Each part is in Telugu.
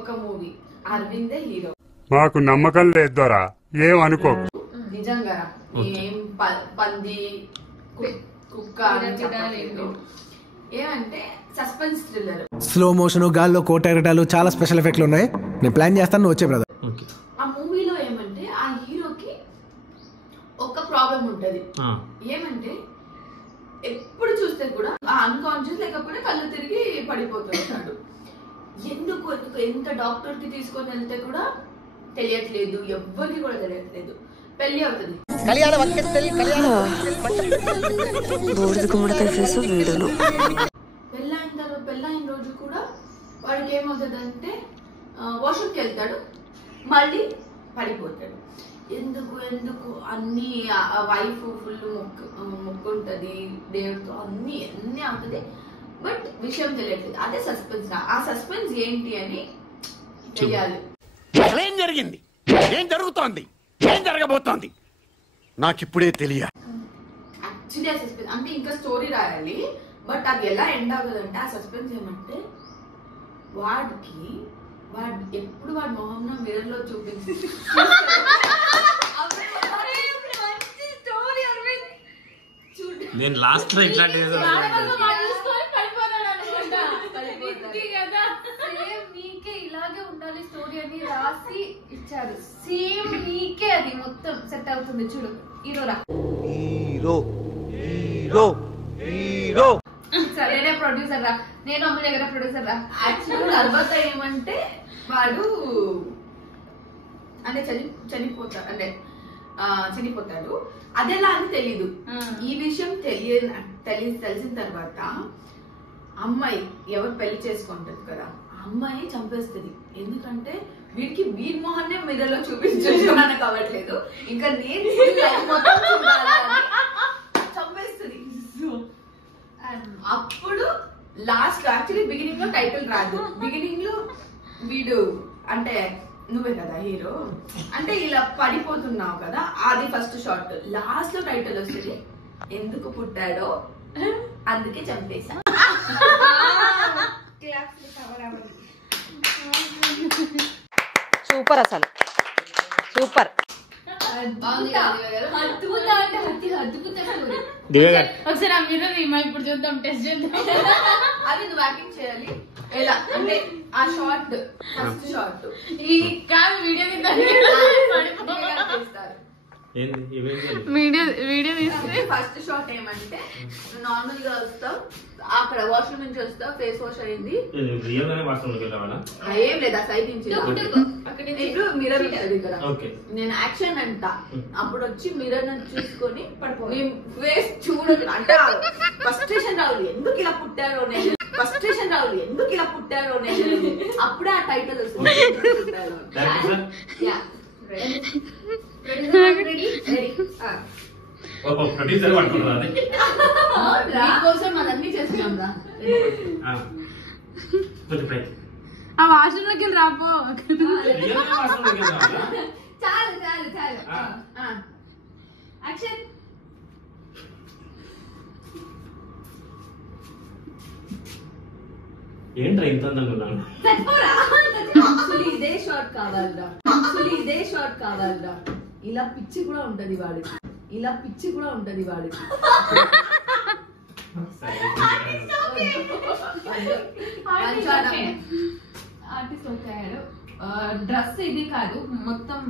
ఒక మూవీ, అరవిందే హీరో. మాకు నమ్మకం లేదు దొరా, ఏం అనుకోకు. నిజంగా ఏం పంది కుక్క ఏమంటే సస్పెన్స్ థ్రిల్లర్. స్లో మోషన్, గాల్లో కోటగటాలు, చాలా స్పెషల్ ఎఫెక్ట్లు ఉన్నాయి. నేను ప్లాన్ చేస్తాను, నువ్వు వచ్చే బ్రదర్. ఆ మూవీలో ఏమంటే ఆ హీరోకి ఒక ప్రాబ్లం ఉంటది. ఏమంటే ఎప్పుడు చూస్తే కూడా అన్కాన్షియస్ లేకపోతే కళ్ళు తిరిగి పడిపోతుంటాడు. ఎందుకు ఎంత డాక్టర్ కి తీసుకొని వెళ్తే కూడా తెలియట్లేదు, ఎవ్వరికి కూడా తెలియట్లేదు. పెళ్లి అవుతుంది, పెళ్ళైన రోజు కూడా వాడికి ఏమవుతుంది అంటే వాష్రూమ్కి వెళ్తాడు, మళ్ళీ పడిపోతాడు. ఎందుకు ఎందుకు అన్ని వైఫ్ ఫుల్ మొక్కుంటది దేవుడితో, అన్ని అన్ని అవుతుంది, బట్ విషయం తెలియట్లేదు. అదే సస్పెన్స్. ఆ సస్పెన్స్ ఏంటి అని తెలియాలి. ఏం జరిగింది, ఏం జరుగుతోంది, ఏం జరగబోతోంది నాకిప్పుడే తెలియాలి. యాక్చువల్లీ ఆ సస్పెన్స్ అంటే ఇంకా స్టోరీ రాయాలి, బట్ అది ఎలా ఎండ్ అవుతుందంటే ఆ సస్పెన్స్ ఏమంటే వాడు ఎప్పుడు వాడి మొహం మిర్రర్ లో చూపించి నేను లాస్ట్ లో ఇట్లాంటి ఇలాగే ఉండాలి స్టోరీ అని రాసి ఇచ్చారు. సేమ్ నీకే అది మొత్తం సెట్ అవుతుంది. చూడు హీరోరా, హీరో హీరో హీరో నేనే ప్రొడ్యూసర్ రా, నేను అమ్మ దగ్గర ప్రొడ్యూసర్ రా. యాక్చువల్ తర్వాత ఏమంటే వాడు అంటే చనిపోతాడు. అదేలా అని తెలీదు. ఈ విషయం తెలిసిన తర్వాత అమ్మాయి ఎవరు పెళ్లి చేసుకుంటది కదా, అమ్మాయి చంపేస్తుంది. ఎందుకంటే వీడికి వీడి మొహాన్నే మిర్రర్లో చూపించడానికి అవ్వట్లేదు, ఇంకా నేను చంపేస్తుంది. అప్పుడు లాస్ట్ యాక్చువల్లీ బిగినింగ్ లో టైటిల్ రాదు. బిగినింగ్ లో వీడు అంటే నువ్వే కదా హీరో అంటే ఇలా పడిపోతున్నావు కదా, అది ఫస్ట్ షాట్. లాస్ట్ లో టైటిల్ వస్తుంది, ఎందుకు పుట్టాడో అందుకే చంపేశా. సూపర్, అసలు సూపర్. ఒకసారి ఆ మిర్రర్ ఇప్పుడు చూద్దాం, టెస్ట్ చేద్దాం. అది నువ్వు యాక్టింగ్ చేయాలి. ఎలా అంటే ఆ షార్ట్ ఫస్ట్ షార్ట్ ఈ కాదు వీడియో తీస్తే ఫస్ట్ షాట్ ఏమంటే నార్మల్ గా వస్తావు, అక్కడ వాష్రూమ్ నుంచి వస్తావు, ఫేస్ వాష్ అయింది, ఏం లేదు ఆ సైడ్ నుంచి ఇప్పుడు మిర్రర్ ఉంటుంది ఇక్కడ. నేను యాక్షన్ అంట, అప్పుడు వచ్చి మిర్రర్ చూసుకొని ఫేస్ చూడదు అంటే ఫ్రస్ట్రేషన్ రావాలి, ఎందుకు ఇలా పుట్టారో నేను, ఫ్రస్ట్రేషన్ రావాలి, ఎందుకు ఇలా పుట్టారో నేను. అప్పుడే ఆ టైటిల్ వస్తుంది. కోసం అదన్నీ చేస్తున్నాం రా. ఆ వాష్రూమ్ లోకి రాపో. చాలు చాలు చాలు. యాక్షన్. ఏంట్రా ఇంత అందంగా ఉన్నాను. ఇదే షార్ట్ కావాలరా, ఇదే షార్ట్ కావాలరా. ఇలా పిచ్చి కూడా ఉంటది వాడికి, ఇలా పిచ్చి కూడా ఉంటది వాడికి. ఆర్టిస్ట్ వచ్చాడు. డ్రెస్ ఇది కాదు మొత్తం,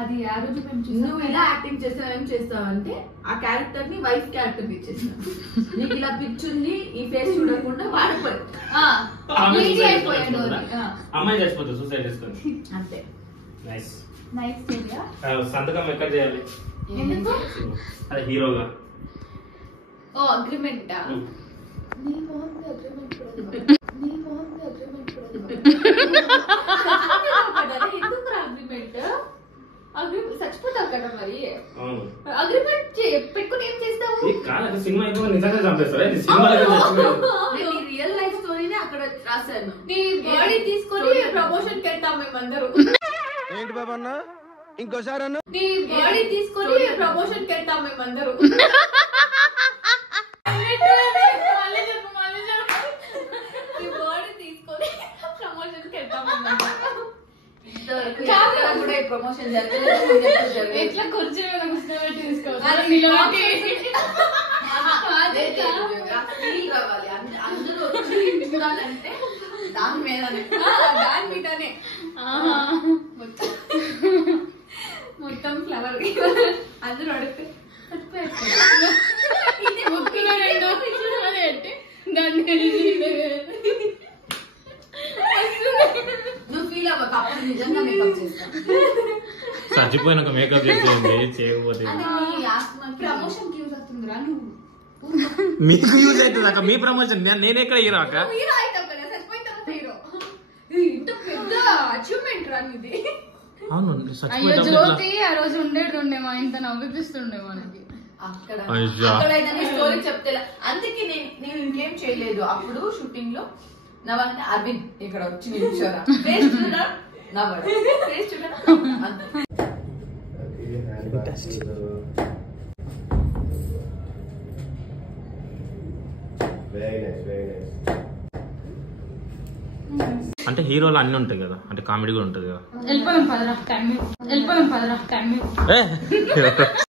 అది ఆ రోజు మేము నువ్వు ఇలా యాక్టింగ్ చేస్తావు, ఏం చేస్తావంటే ఆ క్యారెక్టర్ ని వైఫ్ క్యారెక్టర్ ఇచ్చేస్తావు. నీకు ఇలా పిచ్చుంది, ఈ ఫేస్ చూడకుండా వాడిపోయాడు, అమ్మాయి చచ్చిపోతుంది సూసైడ్ చేసుకొని. అంతే. Nice nice. సంతకం ఎక్కడ చేయాలి? ఎందుకు? అది హీరోగా. ఓ అగ్రిమెంట్. అగ్రిమెంట్ చచ్చిపోతావు కదా మరి. అగ్రిమెంట్ పెట్టుకుని ఏం చేస్తావు? సినిమా అయిపోయి నిజంగా చంపేస్తారా? రియల్ లైఫ్ స్టోరీనే అక్కడ రాశాను. నీ బాడీ తీసుకొని ప్రమోషన్ కి వెళ్తాం మేమందరూ. ఏంటి బాబా అన్న, ఇంకోసారి అన్న. నీ బాడీ తీసుకొని ప్రమోషన్ కి వెళ్తాం మేమందరూ. నీ బాడీ తీసుకొని ప్రమోషన్ ఇంతవరకు ఎక్కడ కూడా ఈ ప్రమోషన్ జరగలేదు, ముందు ఎప్పుడు జరగలేదు. ఎట్లా కొంచెం కూర్చోబెట్టి అది తీసుకోవాలి feel రావాలి. అందరూ వచ్చి చూడాలంటే దాని మీదనే దాని మీదనే మొత్తం ఫ్లవర్ అందరూ అడిగితే ఇది ముక్కులో రెండు అంటే దాన్ని నువ్వు ఫీల్ అవ్వక అప్పుడు నిజంగా మేకప్ చేస్తాను. చచ్చిపోయినాక మేకప్ చేసేయండి, చేయకపోతే ప్రమోషన్ యూజ్ అవుతుందిరా నువ్వు మీకు యూజ్ అవుతుంది అక్క. మీ ప్రమోషన్ నేను ఎక్కడ హీరో అక్క. హీరో అవుతావు కదా, చచ్చిపోయిన తర్వాత హీరో. ఇంత పెద్ద అచీవ్మెంట్ రా ఇది. అవును అయ్యో జ్యోతి ఆ రోజు ఉండేమో ఇంత నవ్విపిస్తుండే మనకి అక్కడ అయ్యా. అక్కడైతే స్టోరీ చెప్తే అందుకే నేను ఇంకేం చేయలేదు అప్పుడు షూటింగ్ లో. నవ్వంటే అరవింద్ ఇక్కడ వచ్చి నిల్చోరా, ఫేస్ చూడరా నవ్వడు, ఫేస్ చూడరా అంతే. అంటే హీరోలు అన్ని ఉంటాయి కదా, అంటే కామెడీ కూడా ఉంటుంది కదా. వెళ్ళిపోయాం పదరా టైం, వెళ్ళిపోయాం పదరా టైం.